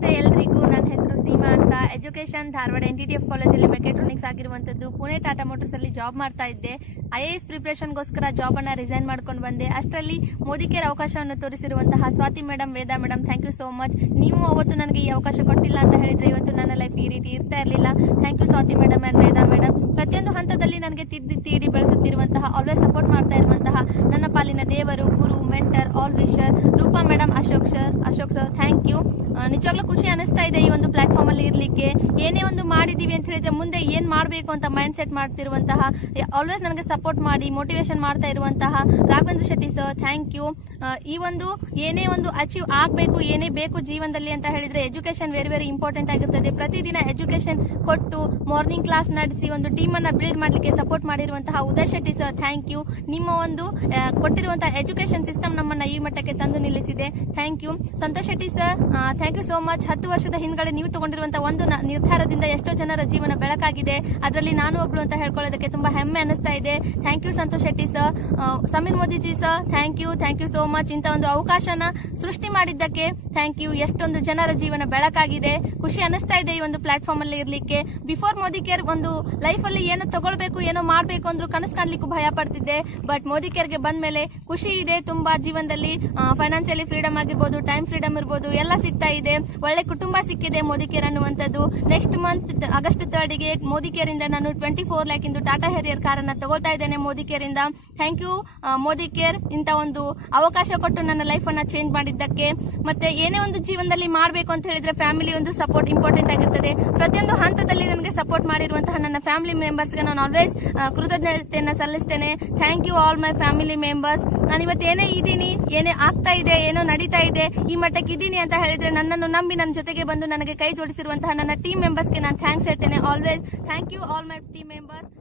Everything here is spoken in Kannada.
ನಮಸ್ತೆ ಎಲ್ರಿಗೂ. ನನ್ನ ಹೆಸರು ಸೀಮಾ ಅಂತ. Education Dharwad N T T F ಕಾಲೇಜಲ್ಲಿ ಮೆಕ್ಯಾಟ್ರಾನಿಕ್ಸ್ ಆಗಿರುವಂಥದ್ದು ಪುಣೆ ಟಾಟಾ ಮೋಟರ್ಸ್ ಅಲ್ಲಿ ಜಾಬ್ ಮಾಡ್ತಾ ಇದ್ದೆ. ಐ ಎ ಎಸ್ ಜಾಬ್ ಅನ್ನ ರಿಸೈನ್ ಮಾಡ್ಕೊಂಡು ಬಂದೆ. ಅಷ್ಟರಲ್ಲಿ ಮೋದಿಕೇರ್ ಅವಕಾಶವನ್ನು ತೋರಿಸಿರುವಂತಹ Swathi madam Veda madam thank you so much ನೀವು ಅವತ್ತು ನನಗೆ ಈ ಅವಕಾಶ ಕೊಟ್ಟಿಲ್ಲ ಅಂತ ಹೇಳಿದ್ರೆ ಇವತ್ತು ನನ್ನ ಲೈಫ್ ಈ ರೀತಿ ಇರ್ತಾ ಇರಲಿಲ್ಲ. Thank you Swathi madam and Veda madam ಪ್ರತಿಯೊಂದು ಹಂತದಲ್ಲಿ ನನಗೆ ತಿದ್ದಿ ತೀಡಿ ಬೆಳೆಸುತ್ತಿರುವಂತಹ ಆಲ್ವೇಸ್ ಸಪೋರ್ಟ್ ಮಾಡ್ತಾ ಇರುವಂತಹ ನನ್ನ ಪಾಲಿನ ದೇವರು, ಗುರು mentor all wisher Roopa madam Ashok ನಿಜವಾಗ್ಲೂ ಖುಷಿ ಅನಿಸ್ತಾ ಇದೆ ಈ ಒಂದು ಪ್ಲಾಟ್ಫಾರ್ಮ್ ಅಲ್ಲಿ ಮಾಡಿದೀವಿ ಅಂತ ಹೇಳಿದ್ರೆ ಮುಂದೆ ಏನ್ ಮಾಡಬೇಕು ಅಂತ ಮೈಂಡ್ ಸೆಟ್ ಮಾಡ್ತಿರುವಂತಹ ಆಲ್ವೇಸ್ ನನಗೆ ಸಪೋರ್ಟ್ ಮಾಡಿ ಮೋಟಿವೇಶನ್ ಮಾಡ್ತಾ ಇರುವಂತಹ Raghavendra Shetty sir thank you ಈ ಒಂದು ಏನೇ ಒಂದು ಅಚೀವ್ ಆಗಬೇಕು, ಏನೇ ಬೇಕು ಜೀವನದಲ್ಲಿ ಅಂತ ಹೇಳಿದ್ರೆ ಎಜುಕೇಶನ್ ವೆರಿ ವೆರಿ ಇಂಪಾರ್ಟೆಂಟ್ ಆಗಿರ್ತದೆ. ಪ್ರತಿದಿನ ಎಜುಕೇಶನ್ ಕೊಟ್ಟು ಮಾರ್ನಿಂಗ್ ಕ್ಲಾಸ್ ನಡೆಸಿ ಒಂದು ಟೀಮ್ ಅನ್ನ ಬಿಲ್ಡ್ ಮಾಡ್ಲಿಕ್ಕೆ ಸಪೋರ್ಟ್ ಮಾಡಿರುವಂತಹ Uday Shetty sir thank you ನಿಮ್ಮ ಒಂದು ಕೊಟ್ಟಿರುವಂತಹ ಎಜುಕೇಶನ್ ಸಿಸ್ಟಮ್ ನಮ್ಮನ್ನ ಈ ಮಟ್ಟಕ್ಕೆ ತಂದು ನಿಲ್ಲಿಸಿದೆ. Thank you Santosh Shetty sir thank you so much ಹತ್ತು ವರ್ಷದ ಹಿಂದ್ಗಡೆ ನೀವು ತಗೊಂಡಿರುವಂತಹ ಒಂದು ನಿರ್ಧಾರದಿಂದ ಎಷ್ಟೋ ಜನರ ಜೀವನ ಬೆಳಕಾಗಿದೆ. ಅದರಲ್ಲಿ ನಾನು ಒಬ್ಳು ಅಂತ ಹೇಳ್ಕೊಳ್ಳೋದಕ್ಕೆ ತುಂಬಾ ಹೆಮ್ಮೆ ಅನಿಸ್ತಾ ಇದೆ. Thank you Santosh Shetty sir Sameer Modiji sir thank you thank you so much ಇಂಥ ಒಂದು ಅವಕಾಶನ ಸೃಷ್ಟಿ ಮಾಡಿದ್ದಕ್ಕೆ ಥ್ಯಾಂಕ್ ಯು ಎಷ್ಟೊಂದು ಜನರ ಜೀವನ ಬೆಳಕಾಗಿದೆ. ಖುಷಿ ಅನಿಸ್ತಾ ಇದೆ ಈ ಒಂದು ಪ್ಲಾಟ್ಫಾರ್ಮ್ ಅಲ್ಲಿ ಇರ್ಲಿಕ್ಕೆ. ಬಿಫೋರ್ ಮೋದಿ ಕೇರ್ ಒಂದು ಲೈಫ್ ಅಲ್ಲಿ ಏನೋ ತಗೊಳ್ಬೇಕು, ಏನೋ ಮಾಡ್ಬೇಕು ಅಂದ್ರು ಕನಸು ಕಾಣ್ಲಿಕ್ಕೂ ಭಯ ಪಡ್ತಿದ್ದೆ. ಬಟ್ ಮೋದಿ ಬಂದ ಮೇಲೆ ಖುಷಿ ಇದೆ, ತುಂಬಾ ಜೀವನದಲ್ಲಿ ಫೈನಾನ್ಷಿಯಲಿ ಫ್ರೀಡಮ್ ಆಗಿರ್ಬೋದು ಟೈಮ್ ಫ್ರೀಡಮ್ ಇರ್ಬೋದು, ಎಲ್ಲ ಸಿಗ್ತಾ ಇದೆ. ಒಳ್ಳೆ ಕುಟುಂಬ ಸಿಕ್ಕಿದೆ ಮೋದಿ ಕೇರ್ ಅನ್ನುವಂಥದ್ದು. ನೆಕ್ಸ್ಟ್ ಮಂತ್ ಆಗಸ್ಟ್ ಥರ್ಡ್ಗೆ ಮೋದಿ ಕೇರ್ ಇಂದ ನಾನು ಟ್ವೆಂಟಿ ಫೋರ್ ಲ್ಯಾಕ್ ಇಂದು ಟಾಟಾ ಹೆರಿಯರ್ ಕಾರನ್ನು ತಗೊಳ್ತಾ ಇದ್ದೇನೆ. ಮೋದಿ ಕೇರ್ ಇಂದ ಥ್ಯಾಂಕ್ ಯು. ಮೋದಿ ಕೇರ್ ಇಂತ ಒಂದು ಅವಕಾಶ ಕೊಟ್ಟು ನನ್ನ ಲೈಫ್ ಅನ್ನ ಚೇಂಜ್ ಮಾಡಿದ್ದಕ್ಕೆ. ಮತ್ತೆ ಏನೇ ಒಂದು ಜೀವನದಲ್ಲಿ ಮಾಡಬೇಕು ಅಂತ ಹೇಳಿದ್ರೆ ಫ್ಯಾಮಿಲಿ ಒಂದು ಸಪೋರ್ಟ್ ಇಂಪಾರ್ಟೆಂಟ್ ಆಗಿರ್ತದೆ. ಪ್ರತಿಯೊಂದು ಹಂತದಲ್ಲಿ ನನಗೆ ಸಪೋರ್ಟ್ ಮಾಡಿರುವಂತಹ ನನ್ನ ಫ್ಯಾಮಿಲಿ ಮೆಂಬರ್ಸ್ಗೆ ನಾನು ಆಲ್ವೇಸ್ ಕೃತಜ್ಞತೆಯನ್ನು ಸಲ್ಲಿಸ್ತೇನೆ. Thank you all my family members ನಾನು ಇವತ್ತು ಏನೇ ಇದ್ದೀನಿ, ಏನೇ ಆಗ್ತಾ ಇದೆ, ಏನೋ ನಡೀತಾ ಇದೆ, ಈ ಮಟ್ಟಕ್ಕೆ ಇದ್ದೀನಿ ಅಂತ ಹೇಳಿದ್ರೆ ನನ್ನನ್ನು ನಂಬಿ ನನ್ನ ಜೊತೆಗೆ ಬಂದು ನನಗೆ ಕೈ ಜೋಡಿಸಿರುವಂತಹ ನನ್ನ ಟೀಮ್ ಮೆಂಬರ್ಸ್ಗೆ ನಾನು ಥ್ಯಾಂಕ್ಸ್ ಹೇಳ್ತೇನೆ always thank you all my team members thank you